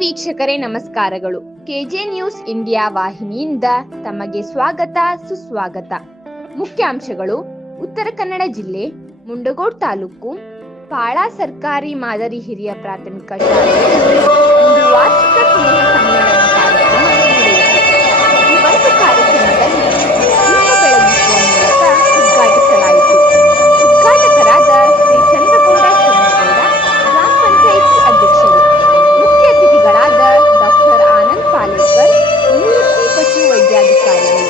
ವೀಕ್ಷಕರೇ ನಮಸ್ಕಾರಗಳು. K J news India ವಾಹಿನಿಯಿಂದ ತಮಗೆ ಸ್ವಾಗತ ಸುಸ್ವಾಗತ. ಮುಖ್ಯಾಂಶಗಳು: ಉತ್ತರ ಕನ್ನಡ ಜಿಲ್ಲೆ ಮುಂಡಗೋಡ್ ತಾಲೂಕು ಪಾಳಾ ಸರ್ಕಾರಿ ಮಾದರಿ ಹಿರಿಯ ಪ್ರಾಥಮಿಕ ಶಾಲೆಯಲ್ಲಿ ವಾರ್ಷಿಕ ಸ್ನೇಹ ಸಮ್ಮೇಳನ ಕಾರ್ಯಕ್ರಮ ನಡೆಯಿತು. ಈ ಒಂದು ಕಾರ್ಯಕ್ರಮದಲ್ಲಿ ದೀಪ ಬೆಳಗಿಸುವ ಮೂಲಕ ಉದ್ಘಾಟಿಸಲಾಯಿತು. ಉದ್ಘಾಟಕರಾದ ಶ್ರೀ ಚಂದ್ರಗೌಡ ಶರಣಗೌಡ, ಗ್ರಾಮ ಪಂಚಾಯಿತಿ ಅಧ್ಯಕ್ಷರು. ಮುಖ್ಯ ಅತಿಥಿಗಳಾದ ಡಾಕ್ಟರ್ ಆನಂದ್ ಪಾಲೇಕರ್, ನಿವೃತ್ತಿ ಪಶು ವೈದ್ಯಾಧಿಕಾರಿಗಳು.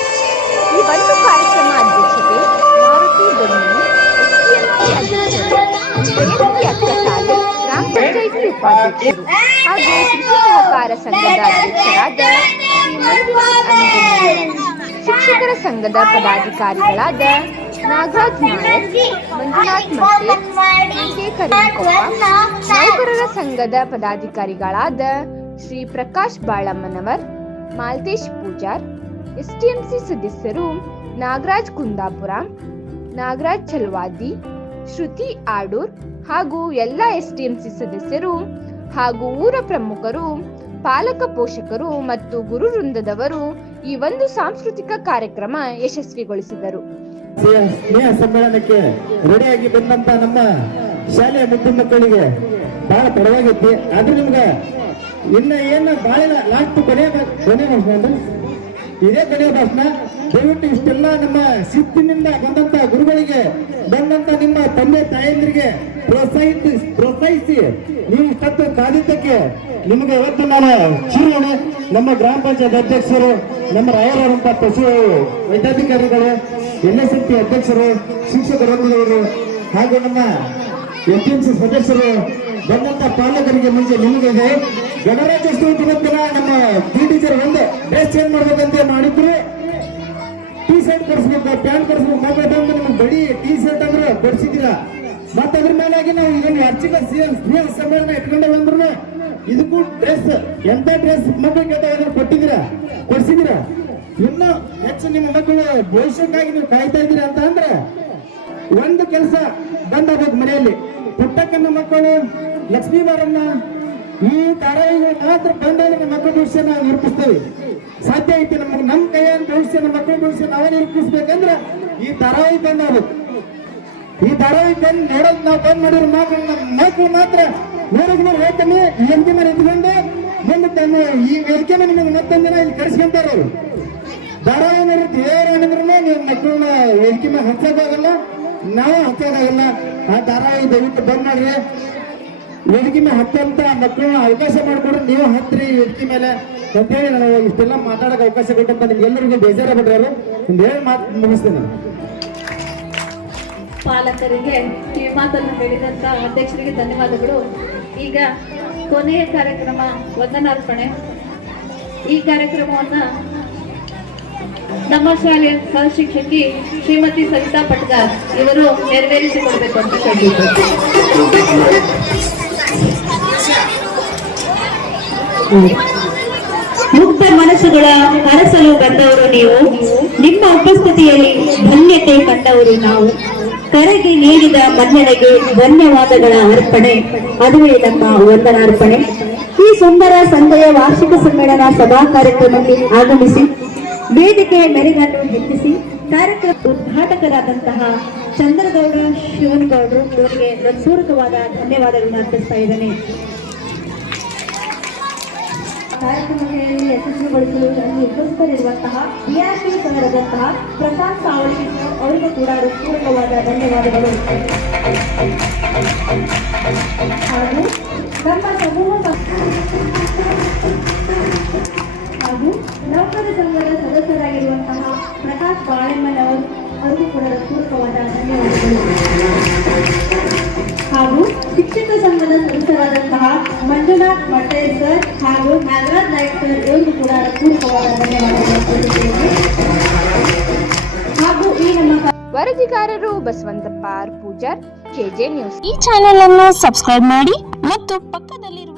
ಈ ಒಂದು ಕಾರ್ಯಕ್ರಮ ಅಧ್ಯಕ್ಷತೆ ಮಾರುತಿ ದೊಣ್ಣಿ, ಎಸ್ಟಿಎಂಸಿ ಅಧ್ಯಕ್ಷರು, ಜಯಂತಿ ಅಕ್ಕಸಾಲೆ, ಗ್ರಾಮ ಪಂಚಾಯಿತಿ ಉಪಾಧ್ಯಕ್ಷರು ಹಾಗೂ ಕೃಷಿ ಸಹಕಾರ ಸಂಘದ ಅಧ್ಯಕ್ಷರಾದ ಶ್ರೀ ಮಂಜುನಾಥ್ ಅಂಜನೇಯ, ಶಿಕ್ಷಕರ ಸಂಘದ ಪದಾಧಿಕಾರಿಗಳಾದ ನಾಗರಾಜ್ ನಾಯಕ್, ಮಂಜುನಾಥ್ ಮಟ್ಟೆ, ಕರೀಂಕೊಪ್ಪ, ನೌಕರರ ಸಂಘದ ಪದಾಧಿಕಾರಿಗಳಾದ ಶ್ರೀ ಪ್ರಕಾಶ್ ಬಾಳಮ್ಮನವರ್, ಮಾಲ್ತೇಶ್ ಪೂಜಾರ್, ಎಸ್ಟಿಎಂಸಿ ಸದಸ್ಯರು ನಾಗರಾಜ್ ಕುಂದಾಪುರ, ನಾಗರಾಜ್ ಚಲ್ವಾದಿ, ಶ್ರುತಿ ಆಡೂರ್ ಹಾಗೂ ಎಲ್ಲ ಎಸ್ಟಿಎಂಸಿ ಸದಸ್ಯರು ಹಾಗೂ ಊರ ಪ್ರಮುಖರು, ಪಾಲಕ ಪೋಷಕರು ಮತ್ತು ಗುರು ವೃಂದದವರು ಈ ಒಂದು ಸಾಂಸ್ಕೃತಿಕ ಕಾರ್ಯಕ್ರಮ ಯಶಸ್ವಿಗೊಳಿಸಿದರು. ಸ್ನೇಹ ಸಮ್ಮೇಳನಕ್ಕೆ ರೆಡಿಯಾಗಿ ಬಂದಂತ ನಮ್ಮ ಶಾಲೆಯ ಮುದ್ದು ಮಕ್ಕಳಿಗೆ ಬಹಳ ತಡವಾಗೈತಿ. ಆದ್ರೆ ನಿಮ್ಗೆ ಇನ್ನ ಏನು ಬಹಳ ಲಾಸ್ಟ್ ಕೊನೆ ಭಾಷಣ ಇದೇ ಕೊನೆಯ ಭಾಷಣ. ದಯವಿಟ್ಟು ಇಷ್ಟೆಲ್ಲ ನಮ್ಮ ಶಿಸ್ತಿನಿಂದ ಬಂದಂತ ಗುರುಗಳಿಗೆ, ಬಂದಂತ ನಿಮ್ಮ ತಂದೆ ತಾಯಂದ್ರಿಗೆ ಪ್ರೋತ್ಸಾಹಿಸಿ ನೀವು ಇಷ್ಟೊತ್ತು ಕಾದಿದ್ದಕ್ಕೆ ನಿಮಗೆ ಇವತ್ತು ನಾನು ಚಿರೋಣೆ. ನಮ್ಮ ಗ್ರಾಮ ಪಂಚಾಯತ್ ಅಧ್ಯಕ್ಷರು, ನಮ್ಮ ರಾಯರಂತ ಪಶು ವೈದ್ಯಾಧಿಕಾರಿಗಳು, NSMP ಅಧ್ಯಕ್ಷರು, ಶಿಕ್ಷಕರು ಹಾಗೂ ನಮ್ಮ STMC ಸದಸ್ಯರು, ಬಂದಂತ ಪಾಲಕರಿಗೆ ಮುಂಚೆ ನಿಮಗೆ ಗಣರಾಜ್ಯೋತ್ಸವ ದಿನ ನಮ್ಮ ಟೀಚರ್ ಒಂದು ಡ್ರೆಸ್ ಚೇಂಜ್ ಮಾಡ್ಬೇಕಂತ ಮಾಡಿದ್ರು. ಟೀ ಶರ್ಟ್ ಕೊಡಿಸ್ಬೇಕು, ಪ್ಯಾಂಟ್ ಕೊಡಿಸ್ಬೇಕು, ಮಕ್ಕಳು ನಿಮ್ಗೆ ಬರೀ ಟೀ ಶರ್ಟ್ ಅಂದ್ರೆ ಕೊಡಿಸಿದಿರ. ಮತ್ತೆ ಅದ್ರ ಮೇಲಾಗಿ ನಾವು ಇದನ್ನು ವಾರ್ಷಿಕ ಸ್ನೇಹ ಸಮ್ಮೇಳನ ಇಟ್ಕೊಂಡ ಬಂದ್ರು ಇದಕ್ಕೂ ಡ್ರೆಸ್, ಎಂತ ಡ್ರೆಸ್ ಮಕ್ಕಳಿಗೆ ಕೊಡಿಸಿದಿರ. ಇನ್ನು ಹೆಚ್ಚು ನಿಮ್ಮ ಮಕ್ಕಳು ಭವಿಷ್ಯಕ್ಕಾಗಿ ನೀವು ಕಾಯ್ತಾ ಇದ್ದೀರಾ ಅಂತ ಅಂದ್ರೆ ಒಂದು ಕೆಲಸ ಬಂದಾಗಬೇಕು ಮನೆಯಲ್ಲಿ. ಪುಟ್ಟಕ್ಕನ ಮಕ್ಕಳು, ಲಕ್ಷ್ಮೀ ಬಾರಮ್ಮ, ಈ ಧಾರಾವಾಹಿಗಳು ಮಾತ್ರ ಬಂದಾಗ ನಮ್ಮ ಮಕ್ಕಳ ಭವಿಷ್ಯ ನಾವು ನಿರೂಪಿಸ್ತೇವೆ. ಸಾಧ್ಯ ಐತಿ ನಮ್ಮ ಕೈಯಲ್ಲಿ ಭವಿಷ್ಯ, ನಮ್ಮ ಮಕ್ಕಳ ಭವಿಷ್ಯ ನಾವೇ ನಿರೂಪಿಸ್ಬೇಕಂದ್ರೆ ಈ ಧಾರಾವಾಹಿ ಬಂದಾಗಬೇಕು. ಈ ಧಾರಾವಾಹಿ ಬಂದು ನೋಡೋದು ನಾವು ಬಂದ್ ಮಾಡಿರೋ ಮಕ್ಕಳು ಮಾತ್ರ ನೋಡೋದು ಹೇಳ್ತಾನೆ ಈ ವೇದಿಕೆ ಮೇಲೆ ಇದ್ಕೊಂಡು ಬಂದು ತಮ್ಮ ಈ ವೇದಿಕೆ ಮೇಲೆ ನಿಮಗೆ ಮತ್ತೊಂದು ದಿನ ಇಲ್ಲಿ ಕರೆಸ್ಕೊಂತಾರೆ. ಅವರು ಧಾರಾವಾಹಿ ನೋಡಿದ್ರೆ ಏನೇನಿದ್ರು ನೀವು ಮಕ್ಕಳನ್ನ ವೇದಿಕೆ ಮೇಲೆ ಹಚ್ಚೋದಾಗಲ್ಲ, ನಾವು ಹಚ್ಚೋದಾಗಲ್ಲ. ಆ ಧಾರಾವಾಹಿ ದಯವಿಟ್ಟು ಬಂದ್ ಮಾಡ್ರಿ. ವೇದಿಕೆ ಮೇಲೆ ಹತ್ತಂತ ಮಕ್ಕಳನ್ನ ಅವಕಾಶ ಮಾಡಿಕೊಡ್ರಿ, ನೀವು ಹತ್ರಿ ವೇದಿಕೆ ಮೇಲೆ ಅಂತೇಳಿ ನಾನು ಇಷ್ಟೆಲ್ಲ ಮಾತಾಡೋಕೆ ಅವಕಾಶ ಕೊಟ್ಟಂತ ನಿಮ್ಗೆಲ್ಲರಿಗೂ ಬೇಜಾರ ಬಿಡ್ರಿ. ಒಂದು ಹೇಳಿ ಮಾತು ಮುಗಿಸ್ತೇನೆ. ಪಾಲಕರಿಗೆ ಈ ಮಾತನ್ನು ಹೇಳಿದಂತ ಅಧ್ಯಕ್ಷರಿಗೆ ಧನ್ಯವಾದಗಳು. ಈಗ ಕೊನೆಯ ಕಾರ್ಯಕ್ರಮ ವಂದನಾರ್ಪಣೆ. ಈ ಕಾರ್ಯಕ್ರಮವನ್ನ ನಮ್ಮ ಶಾಲೆಯ ಸಹಶಿಕ್ಷಕಿ ಶ್ರೀಮತಿ ಸವಿತಾ ಪಟ್ಗಾರ್ ಇವರು ನೆರವೇರಿಸಿಕೊಡ್ಬೇಕು ಅಂತ ಕೇಳಿದ್ದಾರೆ. ಮುಗ್ಧ ಮನಸ್ಸುಗಳ ಹರಸಲು ಬಂದವರು ನೀವು, ನಿಮ್ಮ ಉಪಸ್ಥಿತಿಯಲ್ಲಿ ಧನ್ಯತೆ ಕಂಡವರು ನಾವು. ಕರೆಗೆ ನೀಡಿದ ಮನ್ನಣೆಗೆ ಧನ್ಯವಾದಗಳ ಅರ್ಪಣೆ, ಅದುವೇ ನಮ್ಮ ವಂದನಾರ್ಪಣೆ. ಈ ಸುಂದರ ಸಂಘೆಯ ವಾರ್ಷಿಕ ಸಮ್ಮೇಳನ ಸಭಾ ಕಾರ್ಯಕ್ರಮಕ್ಕೆ ಆಗಮಿಸಿ ವೇದಿಕೆಯ ಮೆರುಗನ್ನು ಹೆಚ್ಚಿಸಿ ಕಾರ್ಯಕ್ರಮ ಉದ್ಘಾಟಕರಾದಂತಹ ಚಂದ್ರಗೌಡ ಶಿವನಗೌಡರು ಇವರಿಗೆ ಹೃತ್ಪೂರ್ವಕವಾದ ಧನ್ಯವಾದಗಳನ್ನು ಅರ್ಪಿಸ್ತಾ ಇದ್ದೇನೆ. ಕಾರ್ಯಕ್ರಮದಲ್ಲಿ ಯಶಸ್ವಿಗೊಳಿಸಲು ಉಪಸ್ಥಿತರಿರುವಂತಹ BRP ಸಂಘದಂತಹ ಪ್ರಶಾಂತ್ ಸಾವಳಿ ಅವರಿಗೂ ಕೂಡ ಹೃತ್ಪೂರ್ವಕವಾದ ಧನ್ಯವಾದಗಳು. ಹಾಗೂ ನಮ್ಮ ಸಮೂಹ ಹಾಗೂ ನೌಕರ ಸಂಘದ ಸದಸ್ಯರಾಗಿರುವಂತಹ ಪ್ರಕಾಶ್ ಬಾಳೆಮ್ಮನವರು ಅವರಿಗೂ ಕೂಡ ಹೃತ್ಪೂರ್ವಕವಾದ ಧನ್ಯವಾದಗಳು. ಹಾಗೂ ಶಿಕ್ಷಕ ಸಂಘದ ಸದಸ್ಯರಾದಂತಹ ಮಂಜುನಾಥ್ ಮಟ್ಟೆ ಸರ್ ಹಾಗೂ ನಾಗರಾಜ್ ನಾಯಕ್ ಸರ್ ಇವರಿಗೂ ಕೂಡ ಹೃತ್ಪೂರ್ವಕವಾದ ಧನ್ಯವಾದಗಳು. ಹಾಗೂ ಈ ನಮ್ಮ ವರದಿಗಾರರು Basavanthappa R Pujar, KJ News. ಈ ಚಾನೆಲ್ ಅನ್ನು ಸಬ್ಸ್ಕ್ರೈಬ್ ಮಾಡಿ ಮತ್ತು ಪಕ್ಕದಲ್ಲಿರುವ